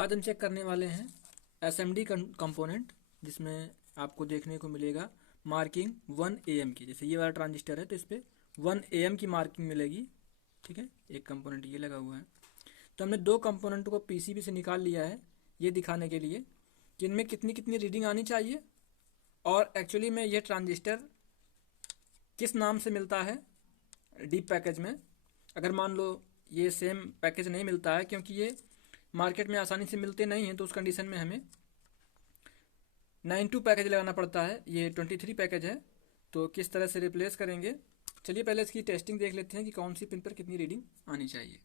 आज हम चेक करने वाले हैं एसएमडी कंपोनेंट, जिसमें आपको देखने को मिलेगा मार्किंग 1 AM की। जैसे ये वाला ट्रांजिस्टर है तो इस पर 1 AM की मार्किंग मिलेगी। ठीक है, एक कंपोनेंट ये लगा हुआ है। तो हमने दो कंपोनेंट को पीसीबी से निकाल लिया है ये दिखाने के लिए कि इनमें कितनी कितनी रीडिंग आनी चाहिए और एक्चुअली में ये ट्रांजिस्टर किस नाम से मिलता है डीप पैकेज में। अगर मान लो ये सेम पैकेज नहीं मिलता है, क्योंकि ये मार्केट में आसानी से मिलते नहीं हैं, तो उस कंडीशन में हमें 92 पैकेज लगाना पड़ता है। ये 23 पैकेज है, तो किस तरह से रिप्लेस करेंगे। चलिए पहले इसकी टेस्टिंग देख लेते हैं कि कौन सी पिन पर कितनी रीडिंग आनी चाहिए।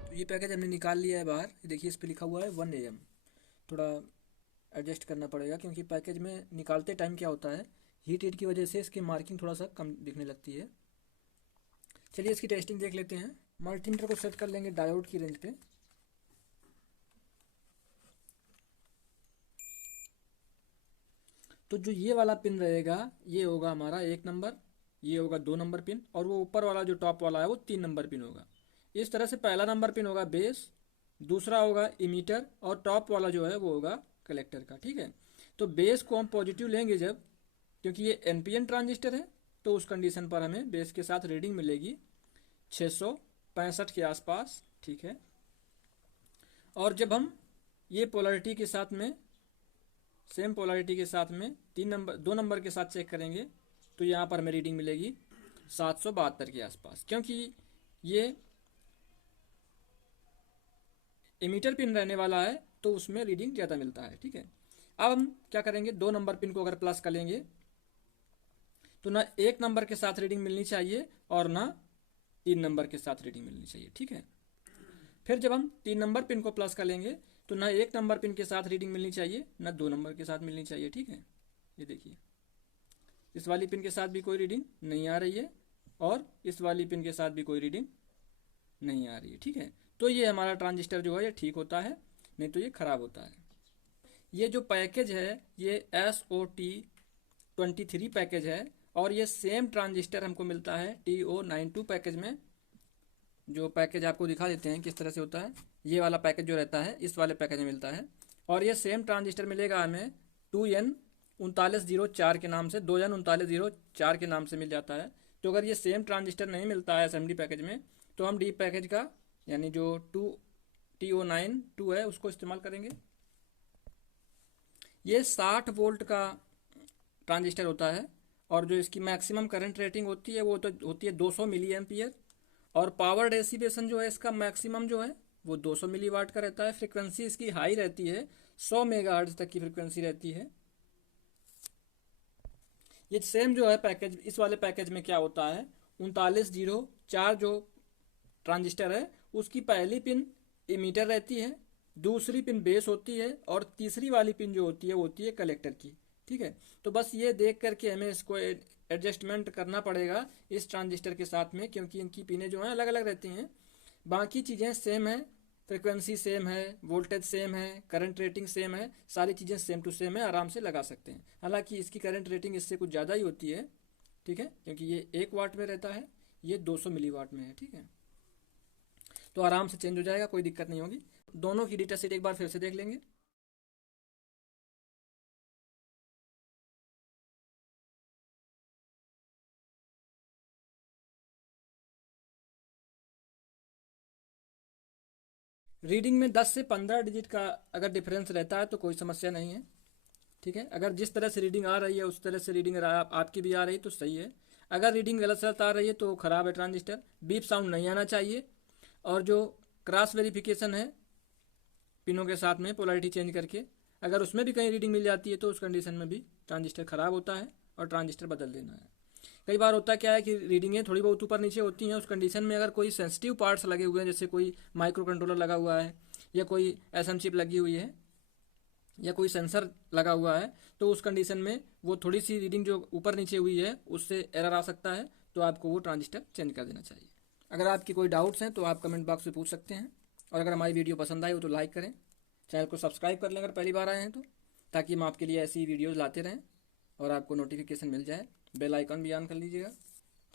तो ये पैकेज हमने निकाल लिया है बाहर। देखिए इस पर लिखा हुआ है 1 AM। थोड़ा एडजस्ट करना पड़ेगा क्योंकि पैकेज में निकालते टाइम क्या होता है, हीट की वजह से इसकी मार्किंग थोड़ा सा कम दिखने लगती है। चलिए इसकी टेस्टिंग देख लेते हैं। मल्टीमीटर को सेट कर लेंगे डायोड की रेंज पे। तो जो ये वाला पिन रहेगा ये होगा हमारा 1 नंबर, ये होगा 2 नंबर पिन, और वो ऊपर वाला जो टॉप वाला है वो 3 नंबर पिन होगा। इस तरह से पहला नंबर पिन होगा बेस, दूसरा होगा इमीटर, और टॉप वाला जो है वो होगा कलेक्टर का। ठीक है, तो बेस को हम पॉजिटिव लेंगे जब, क्योंकि ये एनपीएन ट्रांजिस्टर है, तो उस कंडीशन पर हमें बेस के साथ रीडिंग मिलेगी 665 के आसपास। ठीक है, और जब हम ये पोलरिटी के साथ में, सेम पोलरिटी के साथ में 2 नंबर के साथ चेक करेंगे तो यहाँ पर हमें रीडिंग मिलेगी 772 के आसपास, क्योंकि ये इमीटर पिन रहने वाला है तो उसमें रीडिंग ज़्यादा मिलता है। ठीक है, अब हम क्या करेंगे, 2 नंबर पिन को अगर प्लस कर लेंगे तो ना 1 नंबर के साथ रीडिंग मिलनी चाहिए और ना 3 नंबर के साथ रीडिंग मिलनी चाहिए। ठीक है, फिर जब हम 3 नंबर पिन को प्लस कर लेंगे तो ना 1 नंबर पिन के साथ रीडिंग मिलनी चाहिए, ना 2 नंबर के साथ मिलनी चाहिए। ठीक है, ये देखिए इस वाली पिन के साथ भी कोई रीडिंग नहीं आ रही है और इस वाली पिन के साथ भी कोई रीडिंग नहीं आ रही है। ठीक है, तो ये हमारा ट्रांजिस्टर जो है ये ठीक होता है, नहीं तो ये खराब होता है। ये जो पैकेज है ये SOT23 पैकेज है, और ये सेम ट्रांजिस्टर हमको मिलता है TO92 पैकेज में। जो पैकेज आपको दिखा देते हैं किस तरह से होता है। ये वाला पैकेज जो रहता है इस वाले पैकेज में मिलता है, और ये सेम ट्रांजिस्टर मिलेगा हमें 2N3904 के नाम से, 2N3904 के नाम से मिल जाता है। तो अगर ये सेम ट्रांजिस्टर नहीं मिलता है एसएमडी पैकेज में, तो हम डी पैकेज का यानी जो TO92 है उसको इस्तेमाल करेंगे। ये 60 वोल्ट का ट्रांजिस्टर होता है, और जो इसकी मैक्सिमम करंट रेटिंग होती है वो तो होती है 200 मिली एम्पियर, और पावर डेसिपेशन जो है इसका मैक्सिमम जो है वो 200 मिलीवाट का रहता है। फ्रीक्वेंसी इसकी हाई रहती है, 100 मेगाहर्ट्ज तक की फ्रीक्वेंसी रहती है। ये सेम जो है पैकेज, इस वाले पैकेज में क्या होता है, 3904 जो ट्रांजिस्टर है उसकी पहली पिन इमीटर रहती है, दूसरी पिन बेस होती है, और तीसरी वाली पिन जो होती है वो होती है कलेक्टर की। ठीक है, तो बस ये देख करके हमें इसको एडजस्टमेंट करना पड़ेगा इस ट्रांजिस्टर के साथ में, क्योंकि इनकी पिनें जो हैं अलग अलग रहती हैं। बाकी चीज़ें सेम है, फ्रिक्वेंसी सेम है, वोल्टेज सेम है, करंट रेटिंग सेम है, सारी चीज़ें सेम टू सेम है, आराम से लगा सकते हैं। हालांकि इसकी करंट रेटिंग इससे कुछ ज़्यादा ही होती है। ठीक है, क्योंकि ये 1 वाट में रहता है, ये 200 मिलीवाट में है। ठीक है, तो आराम से चेंज हो जाएगा, कोई दिक्कत नहीं होगी। दोनों की डेटा शीट एक बार फिर से देख लेंगे। रीडिंग में 10 से 15 डिजिट का अगर डिफरेंस रहता है तो कोई समस्या नहीं है। ठीक है, अगर जिस तरह से रीडिंग आ रही है उस तरह से रीडिंग आपकी भी आ रही है तो सही है। अगर रीडिंग गलत सलत आ रही है तो ख़राब है ट्रांजिस्टर। बीप साउंड नहीं आना चाहिए, और जो क्रॉस वेरिफिकेशन है पिनों के साथ में पोलरिटी चेंज करके, अगर उसमें भी कहीं रीडिंग मिल जाती है तो उस कंडीशन में भी ट्रांजिस्टर ख़राब होता है और ट्रांजिस्टर बदल देना है। कई बार होता क्या है कि रीडिंगें थोड़ी बहुत ऊपर नीचे होती हैं, उस कंडीशन में अगर कोई सेंसिटिव पार्ट्स लगे हुए हैं, जैसे कोई माइक्रो कंट्रोलर लगा हुआ है, या कोई एसएम चिप लगी हुई है, या कोई सेंसर लगा हुआ है, तो उस कंडीशन में वो थोड़ी सी रीडिंग जो ऊपर नीचे हुई है उससे एरर आ सकता है, तो आपको वो ट्रांजिस्टर चेंज कर देना चाहिए। अगर आपकी कोई डाउट्स हैं तो आप कमेंट बॉक्स में पूछ सकते हैं, और अगर हमारी वीडियो पसंद आई हो तो लाइक करें, चैनल को सब्सक्राइब कर लें अगर पहली बार आए हैं तो, ताकि हम आपके लिए ऐसी वीडियोज़ लाते रहें और आपको नोटिफिकेशन मिल जाए। बेल आइकन भी ऑन कर लीजिएगा।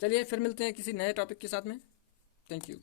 चलिए फिर मिलते हैं किसी नए टॉपिक के साथ में। Thank you.